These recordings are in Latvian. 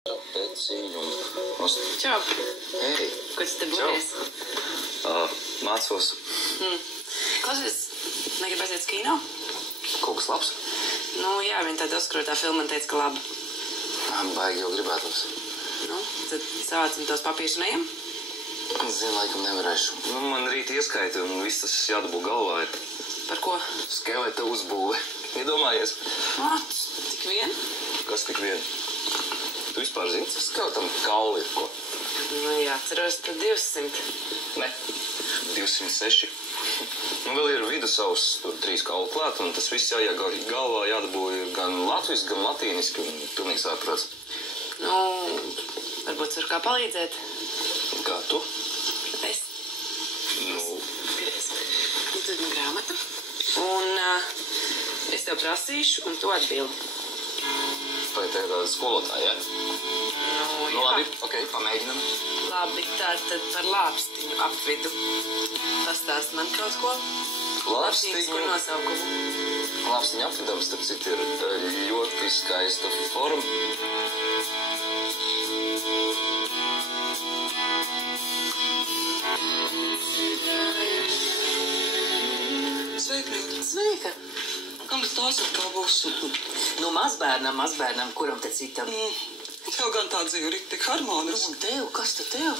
Čau. Hei. Ko tu te būries? Mācos. Klausies, negribi aiziet uz kino? Kaut kas labs? Nu, jā, viņa tāda uzkrotā filma teica, ka laba. Baigi jau gribētos. Nu, tad savācam tos papīrus un ejam? Zinu, laikam nevarēšu. Man rīt ieskaita un viss tas jādabū galvā ir. Par ko? Skeleta uzbūve. Iedomājies? Tik vien? Kas tik vien? Tu vispār zini, ka skeletam kauli ir ko? Nu, jā, ceros, tad 200. Ne, 206. Nu, vēl ir vidusavs, tur 3 kauli klāt, un tas viss jāiet galvā, jādabū ir gan latviski, gan latīniski, un pilnīgi sāprāts. Nu, varbūt var kā palīdzēt. Kā tu? Es. Nu. Nu, tad man grāmata. Un es tev prasīšu, un tu atbildi. Vai te ir skolotāja, ja? Nu, jā. Nu, labi, ok, pamēģinam. Labi, tātad par lāpstiņu apvidu. Pastāst man kaut ko? Lāpstiņu? Nosaukumu? Lāpstiņu apvidam, starp citu, ir ļoti skaista forma. Sveika. Sveika. Kam tās ir kā būs? Nu, mazbērnam, kuram te citam? Tev gan tā dzīve ir tik harmoniska. Un tev, kas te tev?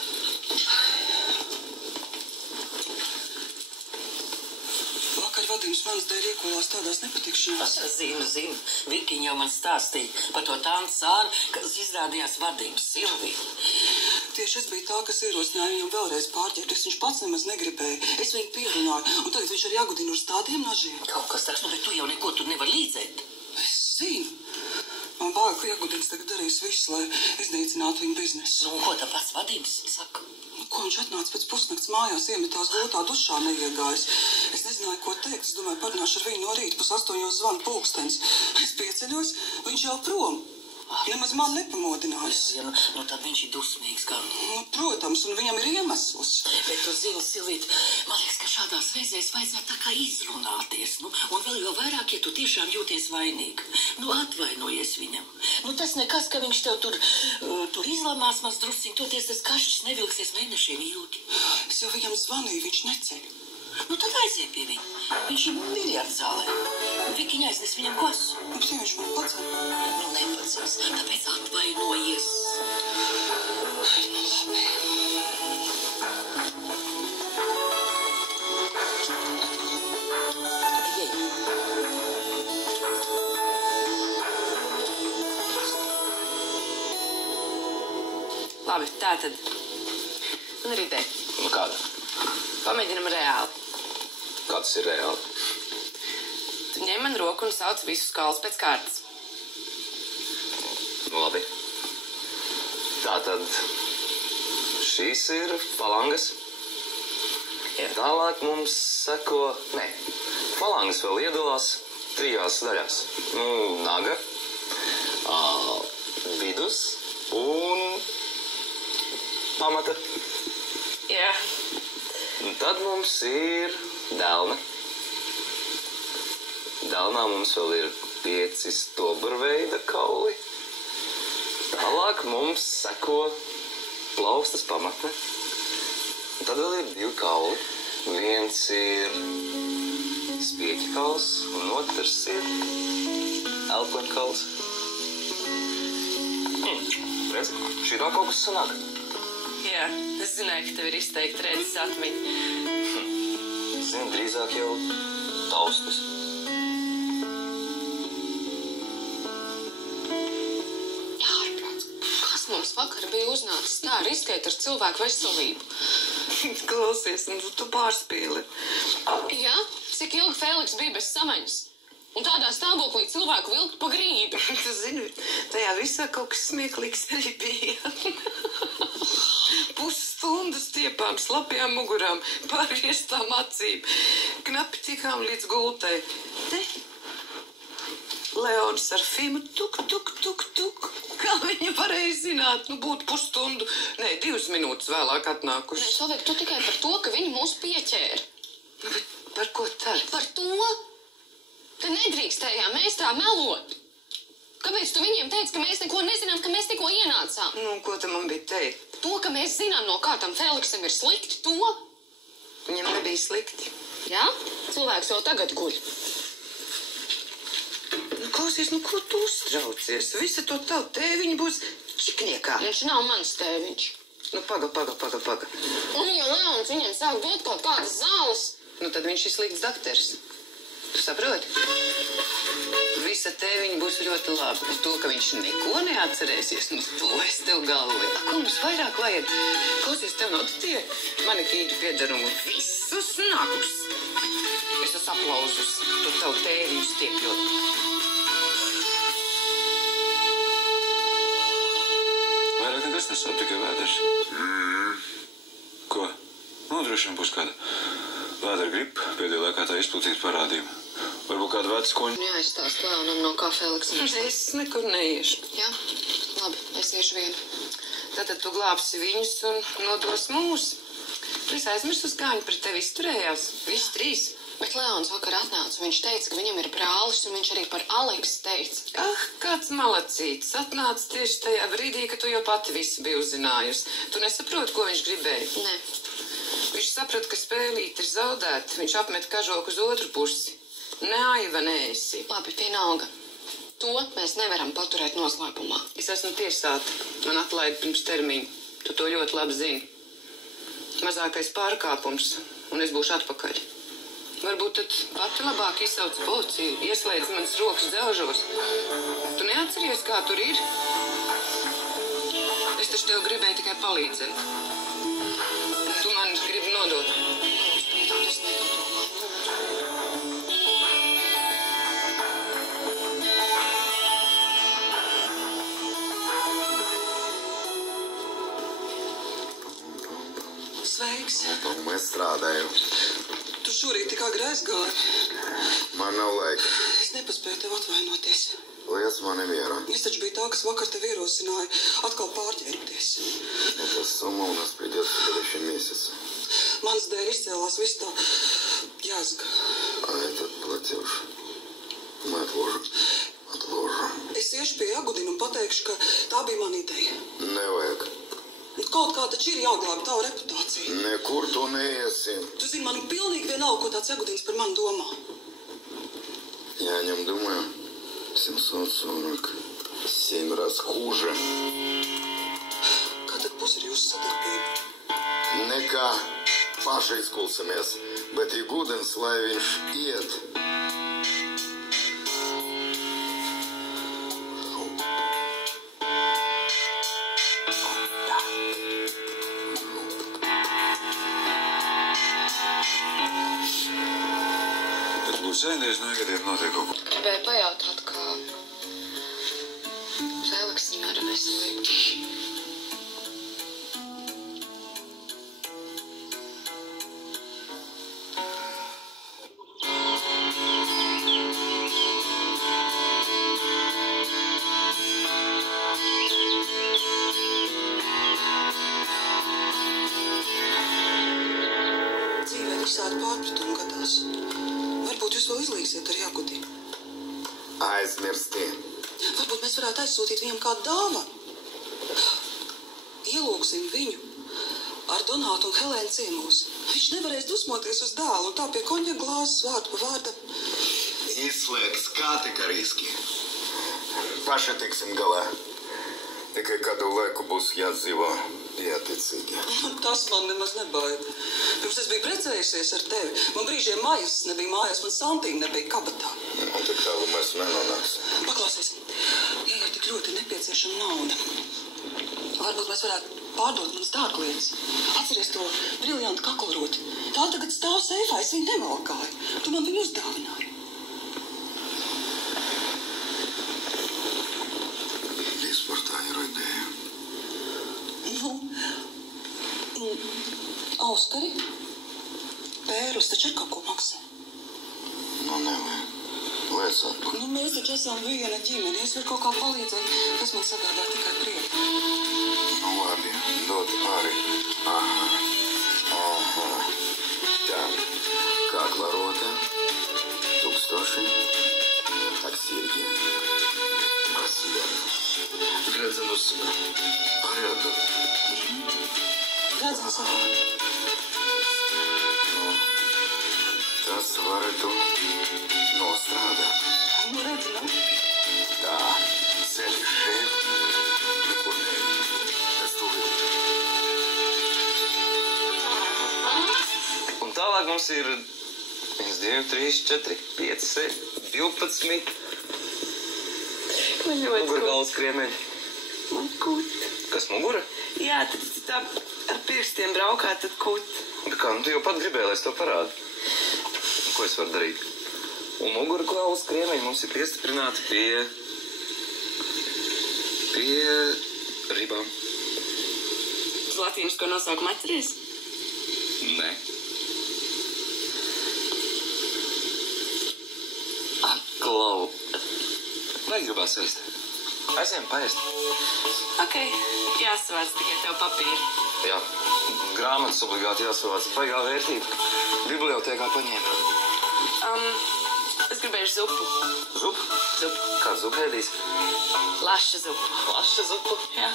Vakar Vadims manas dēļ iekolās tādās nepatikšanās. Zinu. Vikiņa jau man stāstīja par to tānu sānu, kas izrādījās Vadims, Silvija. Tieši es biju tā, kas ierosināja viņam vēlreiz pārģērbties. Viņš pats nemaz negribēja. Es viņu pierunāju, un tagad viņš arī jāgudina uz tādiem nažiem. Kaut kas tāds, nu, bet tu jau neko tur nevar līdzēt. Es zinu. Man bāga, ka Jāgudins tagad darīs visu, lai iznīcinātu viņu biznesu. Nu, ko tā pats Vadims saka? Ko viņš atnāca pēc pusnakts mājās, iemetās gultā dušā neiegājis. Es nezināju, ko teikt. Es domāju, parunāšu ar viņu no rīta, 8:00 zvana pulkstenis. Es pieceļos, viņš jau prom. Nemaz man nepamodinājis. Ja, nu tad viņš ir dusmīgs, kā. Nu, protams, un viņam ir iemesls. Bet tu zini, Silvīt, man liekas, ka šādās reizēs vajadzētu tā kā izrunāties, nu, un vēl jau vairāk, ja tu tiešām jūties vainīgi. Nu, atvainojies viņam. Nu, tas nekas, ka viņš tev tur izlamās maz drusciņ, toties tas kašķis nevilksies mēnešiem ilgi. Es jau viņam zvanīju, viņš neceļ. Nu, tad aiziet pie viņa. Viņš ir biljārdu zālē. Vikiņa aiznes viņam kosu. Bet ja viņš man pacēl? Nu, nepacels, tāpēc atvainojies. Ai, nu labi. Labi, tā tad. Un rītē. Nu, kāda? Pamēģinam reāli. Kāds ir reāli? Tu ņem man roku un sauc visus kalus pēc kārtas. Nu, labi. Tātad šīs ir falangas. Jā. Tālāk mums seko... Nē, falangas vēl iedalās 3 daļās. Nu, naga, vidus un pamata. Jā. Un tad mums ir delna. Delnā mums vēl ir 5 stoburveida kauli. Tālāk mums seko plaustas pamatne. Un tad vēl ir 2 kauli. Viens ir spieķa kauls, un otrs ir elpoņa kauls. Redz, šī tā kaut kas sanāk. Jā, es zināju, ka tev ir izteikti redzes atmiņa. Zinu, drīzāk jau taustas. Ārprāts, kas mums vakar bija uznācis tā riskēt ar cilvēku veselību? Klausies, nu tu pārspīli. Jā? Cik ilgi Feliks bija bez samaņas? Un tādā stāvoklī cilvēku vilkt pa grīdu. Tu zini, tajā visā kaut kas smieklīgs arī bija. Pusstundu stiepām, slapjām mugurām, pārviestām acīm. Knapi tikām līdz gultai. Te Leons ar Fimu tuk. Kā viņa varēja zināt, nu būtu pusstundu, 2 minūtes vēlāk atnākuši. Nē, Slavik, tu tikai par to, ka viņi mūs pieķēra. Bet par ko tad? Par to? Te nedrīkstējām mēs tā melot. Kāpēc tu viņiem teici, ka mēs neko nezinām, ka mēs tikko ienācām? Nu, ko te man bija teikt? To, ka mēs zinām, no kā tam Feliksam ir slikti, to? Viņam nebija slikti. Jā? Cilvēks jau tagad guļ. Nu, klausies, nu, ko tu uztraucies? Visa to tavu tēviņu būs čikniekā. Viņš nav mans tēviņš. Nu, paga. Un ja Leons viņiem sāk dot kaut kādas zāles, Nu, tad viņš ir slikts dakters. Tu saproti? Visa tēviņa būs ļoti labi. Uz to, ka viņš neko neatcerēsies, nu, to es tev galvoju. Ko mums vairāk vajag? Klausies, tev nav tie manikīri piedarumu visus nagus. Es esmu aplauzus, tu tavu tēviņu stiepjot. Vairāk nekas nesāp, tikai vēders. Ko? Nu, droši vien būs kāda vēdera gripa. Pēdējā laikā tā izplatīta parādība. Varbūt kāda veca kuņa. jāizstāst Leonam, no kā Feliks ir. Es nekur neiešu. Jā? Labi, es iešu vienu. Tātad tu glābsi viņus un nodos mūs. Es aizmirsu, uz kā viņi pret tevi izturējās. Visi trīs. Bet Leons vakar atnāca, un viņš teica, ka viņam ir brālis, un viņš arī par Aleksu teica. Ah, kāds malacīts. Atnāca tieši tajā brīdī, kad tu jau pati visu biji uzzinājusi. Tu nesaproti, ko viņš gribēja? Nē. Viņš saprata, ka spēlīte ir zaudēta. Viņš apmet kažoku uz otru pusi. Naiva neesi. Labi, vienalga. To mēs nevaram paturēt noslēpumā. Es esmu tiesāta. Man atlaida pirms termiņa. Tu to ļoti labi zini. Mazākais pārkāpums, un es būšu atpakaļ. Varbūt tad pati labāk izsauc policiju, ieslēdz manas rokas dzelžos. Tu neatceries, kā tur ir? Es taču tev gribēju tikai palīdzēt. Tu man gribi nodot. Es nedomāju. Sveiks. Mēs strādājam. Tu šorīt tik agri aizgāji. Man nav laika. Es nepaspēju tev atvainoties. Liec mani mierā. Es taču biju tā, kas vakar tev ierosināja atkal pārģērbties. Это сумма у нас придет в следующем месяце. Mans dēļ izcēlās viss tā jāsaka. А этот платеж мы отложим. Отложим. Es iešu pie Jagudina un pateikšu, ka tā bija mana ideja. Nevajag. Kaut kā taču ir jāglāb tavu reputāciju. Nekur tu neiesim. Tu zini, man ir pilnīgi vienalga, ko tāds Jagudins par mani domā. Я о нем думаю 747 раз хуже. Kā tad būs ar jūsu sadarbību? Nekā paši izkulsimies, bet Jagudins, lai viņš iet. Sēdies, negadiet notiek kaut ko. Gribēju pajautāt, kā Feliks viņu ar veselību. Dzīvē visādi pārpratumi gadās. Varbūt jūs vēl izlīksiet ar Jagudinu. Aizmirsti. Varbūt mēs varētu aizsūtīt viņam kādu dāvanu. Ielūgsim viņu ar Donātu un Helēnu ciemos. Viņš nevarēs dusmoties uz dēlu un tā pie koņa glāzes vārdu pa vārdam. Izslēgs kategoriski. Paši tiksim galā. Tikai kādu laiku būs jādzīvo pieticīgi. Tas man nemaz nebaida. Pirms es biju precējusies ar tevi. Man brīžiem maizes nebija mājās, man santīm nebija kabatā. Un tik tālu mēs nenonāksim. Paklausies, ja ir tik ļoti nepieciešama nauda, varbūt mēs varētu pārdot manas dārglietas. Atceries to briljantu kaklroti. Tā tagad stāv seifā, es viņu nevalkāju. Tu man viņu uzdāvināji. Vispār tā ir ideja. Auskari, pērus taču ir kaut ko maksā. Nu, nevajag. Lēc atpakaļ. Mēs taču esam viena ģimene. Es varu kaut kā palīdzēt. Tas man sagādā tikai prieku. Nu, labi. Dod arī. Aha. Tā. Kakla rota. 1000. Так, серьги. gadu. Redzēsim. Tas varētu nostrādāt. Nu, redzi, nu. Tā, ceļš šeit, nekur neviet. Es to liku. Un tālāk mums ir 1, 2, 3, 4, 5, 6, 12. Man ļoti Mugurgaules kriemeļi. Man kūt. Kas mugura? Jā, tad tā ar pirkstiem braukā, tad kūt. Bet kā, nu tu jau pat gribēji, lai es to parādu. Un ko es varu darīt? Un mugurgaules kriemeļi mums ir piestiprināti pie ribām. Uz latīnisko nosaukumu atceries? Nē. Ak, Klau. Vai gribās ēst? Aiziem paēst. Ok, jāsavāc tikai tev papīri. Jā, grāmatas obligāti jāsavāc. Baigā vērtība. Bibliotēkā paņēma. Es gribēju zupu. Zupu? Zupu. Kādu zupu ēdīs? Laša zupu. Laša zupu? Jā.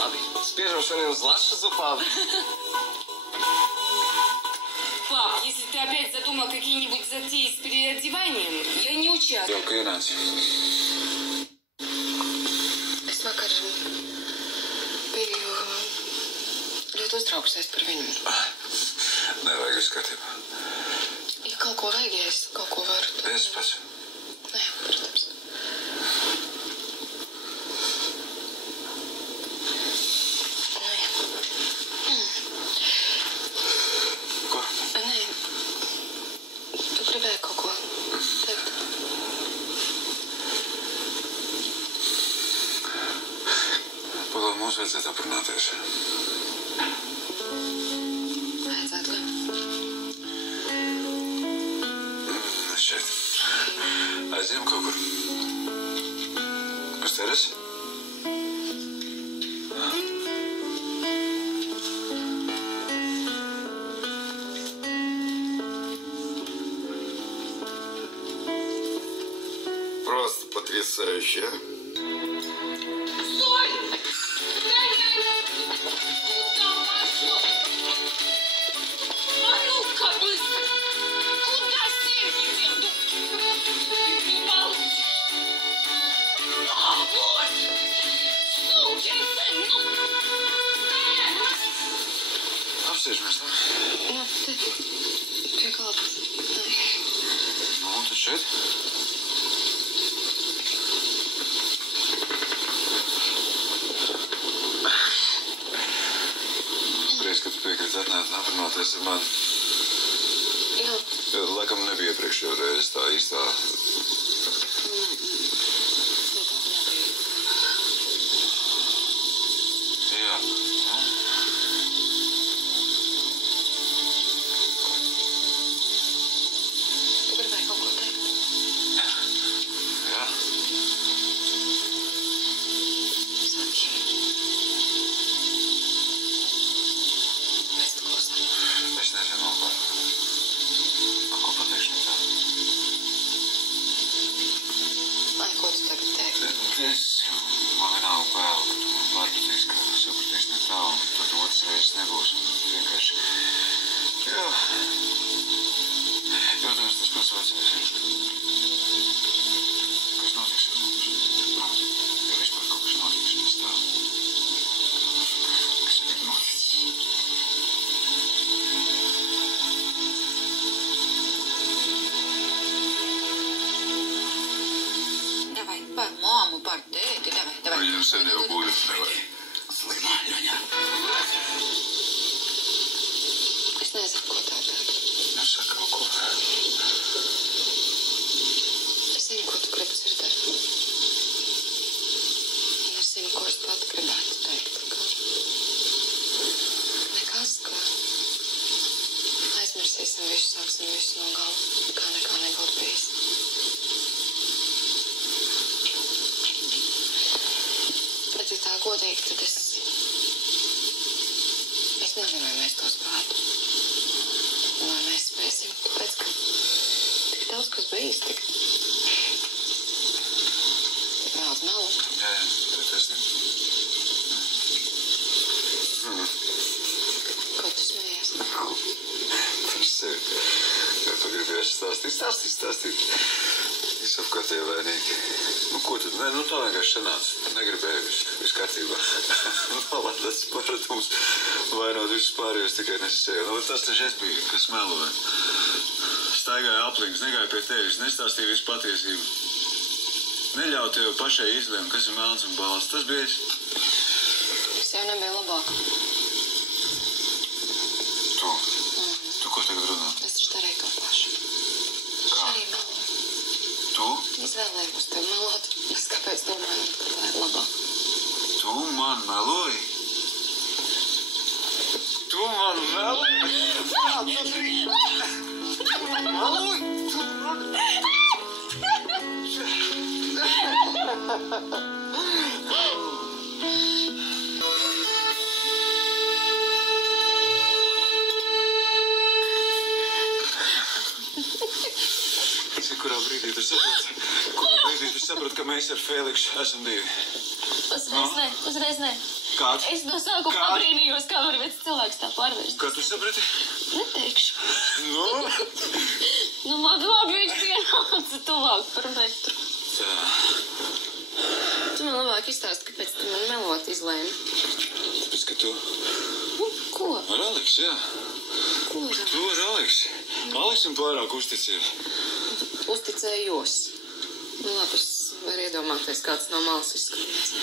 Labi, spiežam šodien uz laša zupām. Пап, если ты опять задумал какие-нибудь затеи с переодеванием, я не участвую. Jauka ienāca. Es vakar biju ļoti uztraukusies par viņu. Nevajag viss kārtībā. Ja kaut ko vajag, ja es kaut ko varu, tad... Es pats. Nē, protams. Ko? Nē, tu gribēji kaut ko teikt? Pagaid, mums vajadzētu aprunāties. Vajadzētu gan. Šeit. Aiziem kaut kur. Uz teres? Просто потрясающе. Стой! Куда пошел? А ну-ка быстро! Куда сели? Не получишь! А вот! Сукин сын! Ну! Стоять! Apsēžamies, ne? Nu, te kalpus. Nu, tad šeit. Prieks, ka tu piekrīt atnākt un aprunāties ar mani. Jā. Laikam nebija iepriekšējā reize tā īstā. Jā. Tu gribēji kaut ko teikt? Jā. Saki. Mēs tu klausām. Es nezinu, ko pateikšu tā. Ai, ko tu tagad teiksi? Man vienalga bail, ka tu pārpratīs, ka sapratīs ne tā, un tad otrs reizes nebūs. Vienkārši. Jā. Jautājums tas pats vecais. Kas notiks ar mums? Prāt, ja vispār kaut kas notiks pēc tā. Kas ir noticis? Давай, par mammu, par tēti, давай, давай. Vai jau sen jau guļu? Nevajag. Slimā, Ļoņā. Es nezinu, ko tev teikt. Nesaka kaut ko. Es zinu, ko tu gribi dzirdēt. Un es zinu, ko es pat gribētu teikt. Nekas, ka aizmirsīsim visu, sāksim visu no gala, kā nekā nebūtu bijis. Bet, ja tā godīgi, tad es nezinu, vai mēs to spētu. Vai mēs spēsim, tāpēc, ka tik daudz, kas bijis, tik daudz nav. Jā, jā, tā ir taisnība. Stāstīt. Visapkārtēji vainīgi. Nu, ko tad? Nē, tā vienkārši sanāca. Negribēju, viss kārtībā. Labāk tas paratums vainot visus pārējos, tikai nesasēju. Nu, tas taču es biju, kas meloja. Staigāju aplinks, negāju pie tevis, nestāstīju visu patiesību. Neļauj tev pašai izlēmt, kas ir melns un balts. Tas bija es. Es jau nebija labāk. Tu ko tagad runā? Es taču darīju kā pašu. Es arī meloju. Tu? Izvēlējos tev melot. Es kāpēc domāju, ka tā ir labāk? Tu man meloji? Tu man meloji? Tu man meloji? Kurā brīdī tu saproti, ka mēs ar Feliksu esam divi? Uzreiz nē. Kāds? Es no sākuma pabrīnījos, kā var viens cilvēks tā pārvērst. Kā tu saprati? Neteikšu. Nu? Labi, viņš pienāca tuvāk par metru. Tā. Tu man labāk izstāsti, kāpēc tu man melot izlēmi. Tāpēc, ka tu... Ko? Ar Aleksu, jā. Ko ar Tu ar Aleksu. Aleksam pārāk uzticēja. Uzticējos. Nu labi, es varu iedomāties, kāds no malas izskatās.